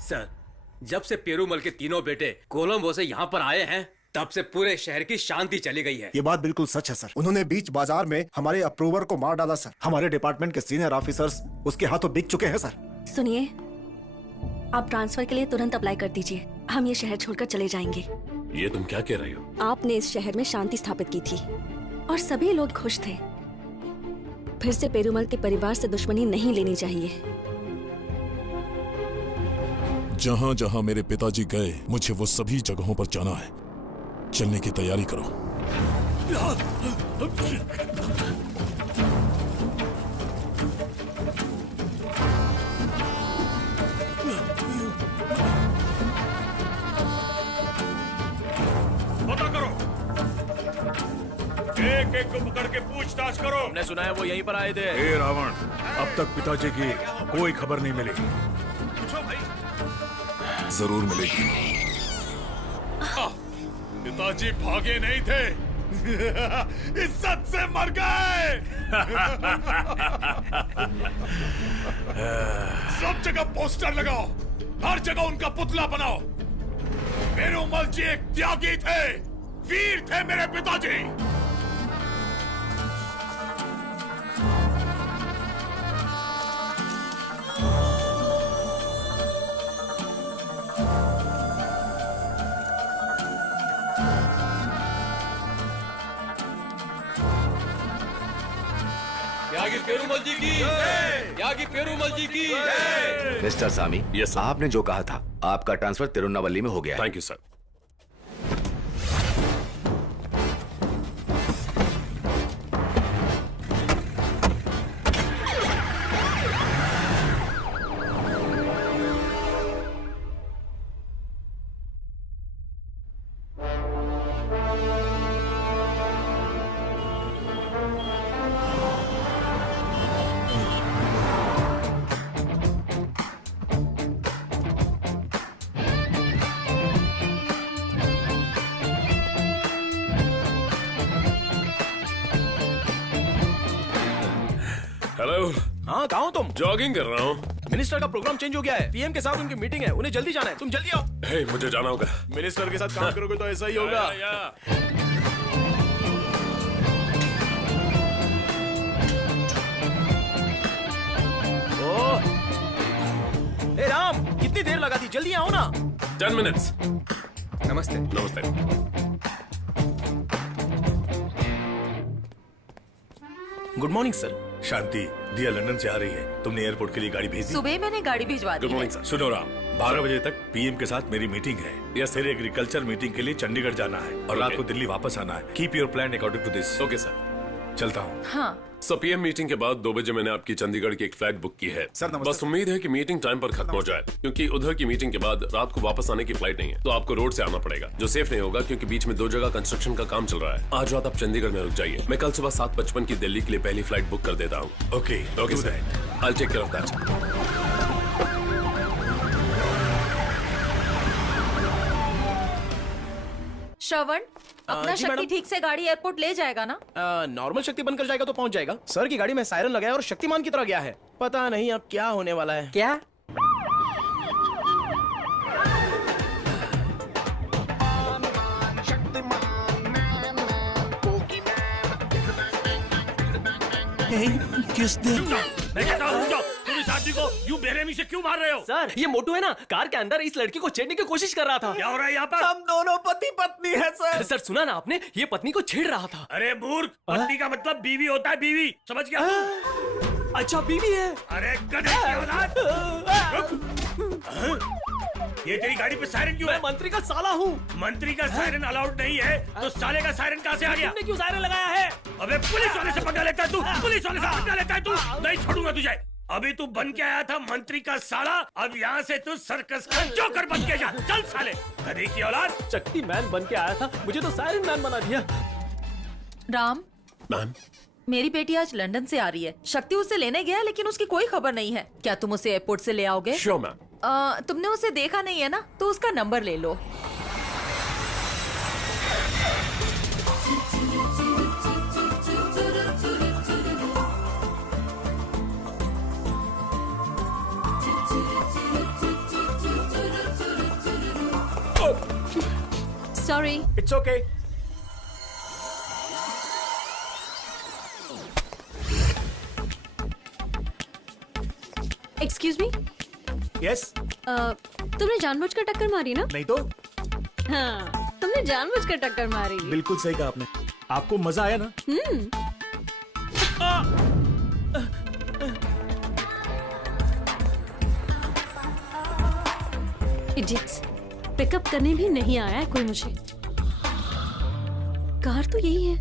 Sir, जब से पेरूमल के तीनों बेटे कोलंबो से यहाँ पर आए हैं, तब से पूरे शहर की शांति चली गई है। ये बात बिल्कुल सच है सर। उन्होंने बीच बाजार में हमारे अप्रूवर को मार डाला सर। हमारे डिपार्टमेंट के सीनियर ऑफिसर्स उसके हाथों बिक चुके हैं सर। सुनिए, आप ट्रांसफर के लिए तुरंत अप्लाई कर दीजिए। हम ये शहर छोड़कर चले जाएंगे। ये तुम क्या कह रही हो? आपने इस शहर में शांति स्थापित की थी और सभी लोग खुश थे। फिर से पेरूमल के परिवार से दुश्मनी नहीं लेनी चाहिए। जहां जहां मेरे पिताजी गए, मुझे वो सभी जगहों पर जाना है। चलने की तैयारी करो। पता करो, एक एक को पकड़ के पूछताछ करो। हमने सुना है वो यहीं पर आए थे। हे रावण, अब तक पिताजी की कोई खबर नहीं मिली। पूछो भाई। जरूर मिलेगी। पिताजी भागे नहीं थे, इज्जत से मर गए। सब जगह पोस्टर लगाओ, हर जगह उनका पुतला बनाओ। पेरूमल जी एक त्यागी थे, वीर थे मेरे पिताजी। यागी पेरूमल जी की, यागी पेरूमल जी की। मिस्टर सामी, Yes, sir. आपने जो कहा था, आपका ट्रांसफर तिरुन्नावली में हो गया है। Thank you sir. हेलो। हाँ, कहाँ हो तुम? जॉगिंग कर रहा हूँ। मिनिस्टर का प्रोग्राम चेंज हो गया है। पीएम के साथ उनकी मीटिंग है, उन्हें जल्दी जाना है। तुम जल्दी आओ। हे, मुझे जाना होगा। मिनिस्टर के साथ काम करोगे तो ऐसा ही होगा। ओह, ए राम, कितनी देर लगा दी? जल्दी आओ ना। 10 मिनट्स। नमस्ते। नमस्ते। Good morning sir. शांति, दिया लंदन से आ रही है। तुमने एयरपोर्ट के लिए गाड़ी भेजी? सुबह मैंने गाड़ी भिजवा दी गुड है। Morning sir. सुनो राम, 12 बजे तक पीएम के साथ मेरी मीटिंग है। या सिर एग्रीकल्चर मीटिंग के लिए चंडीगढ़ जाना है और रात को दिल्ली वापस आना है। Keep your plan according to this. Okay sir. चलता हूँ। हाँ, सो पीएम मीटिंग के बाद 2 बजे मैंने आपकी चंडीगढ़ की एक फ्लाइट बुक की है। सर, नमस्ते। बस उम्मीद है कि मीटिंग टाइम पर खत्म हो जाए, क्योंकि उधर की मीटिंग के बाद रात को वापस आने की फ्लाइट नहीं है, तो आपको रोड से आना पड़ेगा, जो सेफ नहीं होगा क्योंकि बीच में 2 जगह कंस्ट्रक्शन का काम चल रहा है। आज रात आप चंडीगढ़ में रुक जाइए। मैं कल सुबह 7:55 की दिल्ली के लिए पहली फ्लाइट बुक कर देता हूँ। Okay, okay sir, I will take care of that. Shravan, अपना जी शक्ति मैडम। ठीक से गाड़ी एयरपोर्ट ले जाएगा ना? नॉर्मल शक्ति बनकर जाएगा तो पहुंच जाएगा। सर की गाड़ी में सायरन लगाया और शक्तिमान की तरह गया है। पता नहीं अब क्या होने वाला है। क्या? किस दिन? मैं कहता हूँ, रुक जाओ। तुम इस आदमी को यूं बेरहमी से क्यों मार रहे हो? सर, ये मोटू है ना, कार के अंदर इस लड़की को छेड़ने की कोशिश कर रहा था। क्या हो रहा है यहाँ पर? हम दोनों पति पत्नी हैं सर। सर सुना ना आपने, ये पत्नी को छेड़ रहा था। अरे मूर्ख, पत्नी का मतलब बीवी होता है, बीवी। समझ गया? अच्छा बीवी है। अरे गधे की औलाद! ये तेरी गाड़ी पे सायरन क्यों मैं है? मंत्री का साला हूँ। मंत्री का सायरन अलाउड नहीं है, तो साले का सायरन कहाँ से आ गया? तुमने क्यों सायरन लगाया है? अबे पुलिस वाले से पंगा लेता है तू, पुलिस वाले से पंगा लेता है तू। नहीं छोड़ूंगा तुझे। अभी तू बन के आया था मंत्री का साला, अब यहाँ से तू सर्कस का जोकर बन के जा। चल साले, गधे की औलाद। शक्ति मैन बन के आया था, मुझे तो सायरन मैन बना दिया। राम, मैम, मेरी बेटी आज लंदन से आ रही है। शक्ति उसे लेने गया लेकिन उसकी कोई खबर नहीं है। क्या तुम उसे एयरपोर्ट से ले आओगे? Sure ma'am. तुमने उसे देखा नहीं है ना, तो उसका नंबर ले लो। Sorry. It's okay. Excuse me, yes. तुमने जानबूझकर टक्कर मारी ना? नहीं तो। हाँ, तुमने जानबूझकर टक्कर मारी। बिल्कुल सही कहा आपने। आपको मजा आया ना? इडियट्स, पिकअप करने भी नहीं आया है कोई मुझे। कार तो यही है।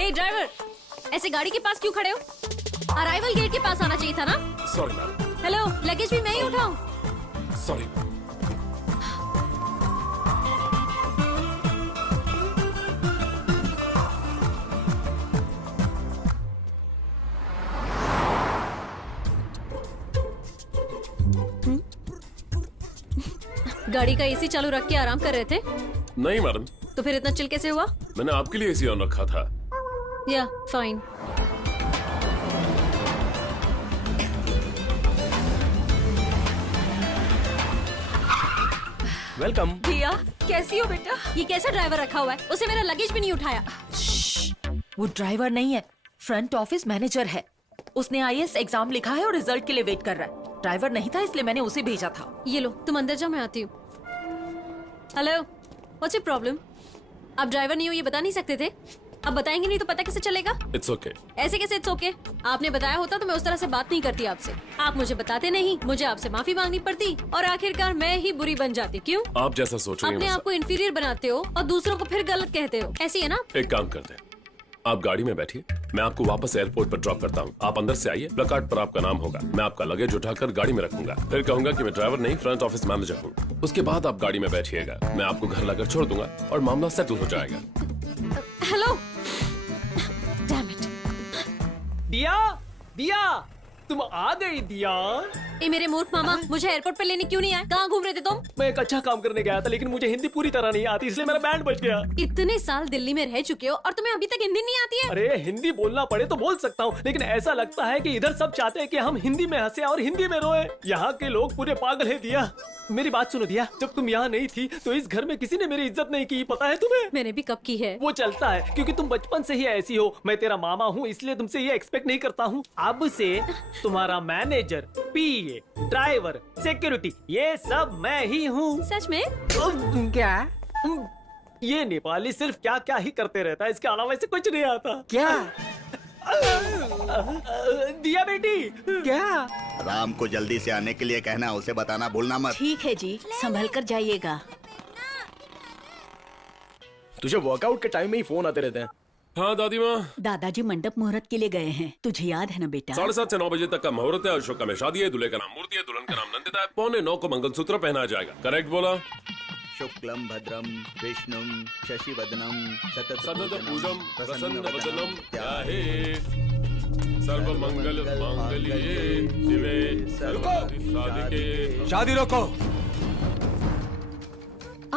हे ड्राइवर, ऐसे गाड़ी के पास क्यों खड़े हो? अराइवल गेट के पास आना चाहिए था ना? सॉरी मैम, हेलो, लगेज भी मैं ही उठाऊं? सॉरी। गाड़ी का एसी चालू रख के आराम कर रहे थे? नहीं मैडम, तो फिर इतना चिल कैसे हुआ? मैंने आपके लिए एसी ऑन रखा था। या फाइन। वेलकम। दिया, कैसी हो बेटा? ये कैसा ड्राइवर रखा हुआ है? उसे मेरा लगेज भी नहीं उठाया। वो ड्राइवर नहीं है, फ्रंट ऑफिस मैनेजर है। उसने IAS एग्जाम लिखा है और रिजल्ट के लिए वेट कर रहा है। ड्राइवर नहीं था इसलिए मैंने उसे भेजा था। ये लो, तुम अंदर जाओ, मैं आती हूँ। Hello, what's your problem? आप ड्राइवर नहीं हो ये बता नहीं सकते थे? अब बताएंगे नहीं तो पता कैसे चलेगा? It's okay. ऐसे कैसे इट्स ओके? आपने बताया होता तो मैं उस तरह से बात नहीं करती आपसे। आप मुझे बताते नहीं, मुझे आपसे माफी मांगनी पड़ती और आखिरकार मैं ही बुरी बन जाती। क्यों? आप जैसा सोच रही हैं अपने वैसा। आप को इंफीरियर बनाते हो और दूसरों को फिर गलत कहते हो। ऐसी है ना? एक काम करते हैं, आप गाड़ी में बैठिए, मैं आपको वापस एयरपोर्ट पर ड्रॉप करता हूँ। आप अंदर से आइए, प्लेकार्ड पर आपका नाम होगा। मैं आपका लगेज उठाकर गाड़ी में रखूंगा, फिर कहूंगा कि मैं ड्राइवर नहीं फ्रंट ऑफिस मैनेजर हूँ। उसके बाद आप गाड़ी में बैठिएगा, मैं आपको घर लाकर छोड़ दूंगा और मामला सेटल हो जाएगा। Hello, damn it. दिया, दिया, तुम आ गई दिया। ये मेरे मूर्ख मामा मुझे एयरपोर्ट पे लेने क्यों नहीं आए? कहाँ घूम रहे थे तुम? मैं एक अच्छा काम करने गया था लेकिन मुझे हिंदी पूरी तरह नहीं आती इसलिए मेरा बैंड बज गया। इतने साल दिल्ली में रह चुके हो और तुम्हें अभी तक हिंदी नहीं आती है? अरे हिंदी बोलना पड़े तो बोल सकता हूँ लेकिन ऐसा लगता है कि इधर सब चाहते हैं कि हम हिंदी में हंसे और हिंदी में रोए। यहाँ के लोग पूरे पागल है दिया। मेरी बात सुनो दिया, जब तुम यहाँ नहीं थी तो इस घर में किसी ने मेरी इज्जत नहीं की, पता है तुम्हें? मैंने भी कब की है। वो चलता है क्योंकि तुम बचपन से ही ऐसी हो। मैं तेरा मामा हूँ इसलिए तुमसे ये एक्सपेक्ट नहीं करता हूँ। अब से तुम्हारा मैनेजर, PA, ड्राइवर, सिक्योरिटी ये सब मैं ही हूँ। सच में? क्या? ये नेपाली सिर्फ क्या क्या ही करते रहता है, इसके अलावा इसे कुछ नहीं आता। क्या? दिया बेटी, क्या? राम को जल्दी से आने के लिए कहना, उसे बताना भूलना मत। ठीक है जी, संभल कर जाइएगा। तुझे वर्कआउट के टाइम में ही फोन आते रहते हैं। हाँ दादी माँ, दादाजी मंडप मुहूर्त के लिए गए हैं, तुझे याद है ना बेटा? 7:30 से 9 बजे तक का मुहूर्त है। अशोक का में शादी है, दूल्हे का नाम मूर्ति है, दुल्हन का नाम नंदिता है। 8:45 को मंगलसूत्र पहनाया जाएगा। करेक्ट बोला? शुक्लम भद्रम विष्णुम शशिवदनम सतत सतत पूजम प्रसन्न वदनम ध्याहे सर्व मंगल मांगल्ये शिवे सर्वार्थ साधिके। शादी रोको।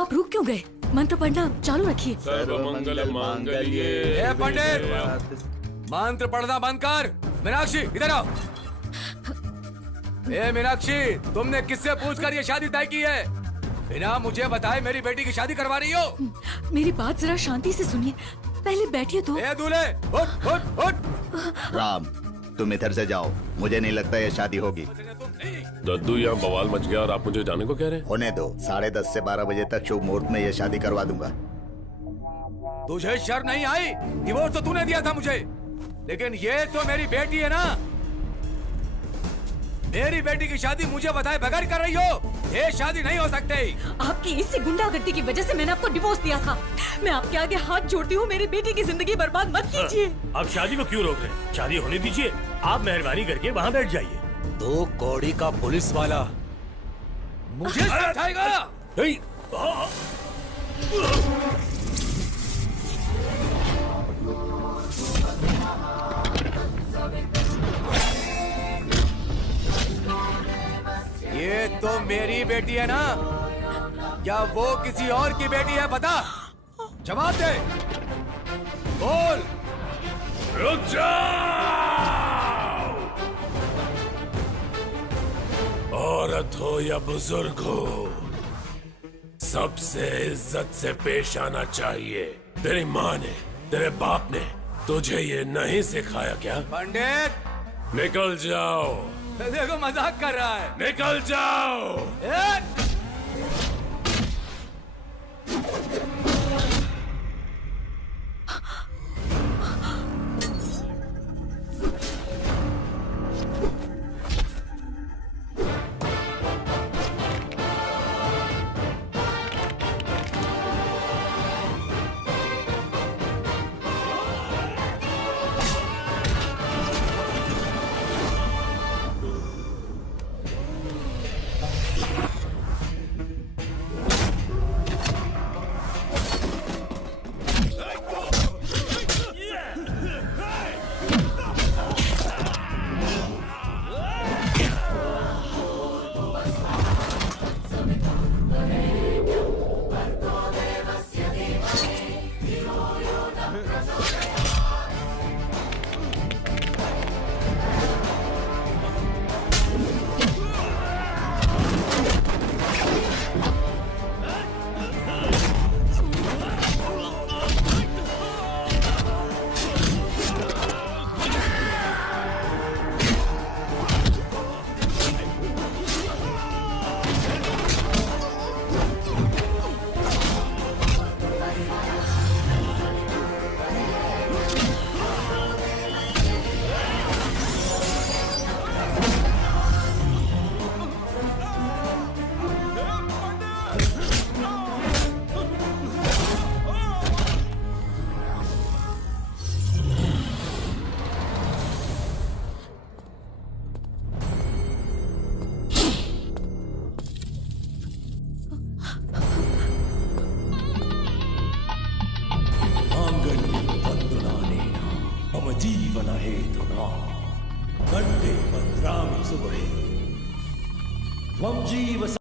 आप रुक क्यों गए? मंत्र पढ़ना चालू रखिए। सर्व मंगल मांगल्ये। पंडित, मंत्र पढ़ना बंद कर। मीनाक्षी इधर आओ। ए मीनाक्षी, तुमने किससे पूछकर ये शादी तय की है? बिना मुझे बताए मेरी बेटी की शादी करवा रही हो? मेरी बात जरा शांति से सुनिए, पहले बैठिए तो। ए दूल्हे, उठ उठ उठ। राम तुम इधर से जाओ, मुझे नहीं लगता ये शादी होगी। दद्दू, यहाँ बवाल मच गया और आप मुझे जाने को कह रहे हैं? होने दो, 10:30 से 12 बजे तक शुभ मुहूर्त में ये शादी करवा दूंगा। तुझे शर्म नहीं आई? डिवोर्स तो तूने दिया था मुझे, लेकिन ये तो मेरी बेटी है ना। मेरी बेटी की शादी मुझे बताए बगैर कर रही हो? ये शादी नहीं हो सकती। आपकी इसी गुंडागर्दी की वजह से मैंने आपको डिवोर्स दिया था। मैं आपके आगे हाथ जोड़ती हूँ, मेरी बेटी की जिंदगी बर्बाद मत कीजिए। अब शादी को क्यों रोक रहे हैं? शादी होने दीजिए। आप मेहरबानी करके वहाँ बैठ जाइए। 2 कौड़ी का पुलिस वाला मुझे समझाएगा? ये तो मेरी बेटी है ना, या वो किसी और की बेटी है? बता, जवाब दे, बोल। रुक जाओ। औरत हो या बुजुर्ग हो, सबसे इज्जत से पेश आना चाहिए। तेरी माँ ने, तेरे बाप ने तुझे ये नहीं सिखाया क्या? पंडित निकल जाओ, देखो मजाक कर रहा है। निकल जाओ। मम जीवन हेतुना कंठे भद्रामि शुभे त्वं जीव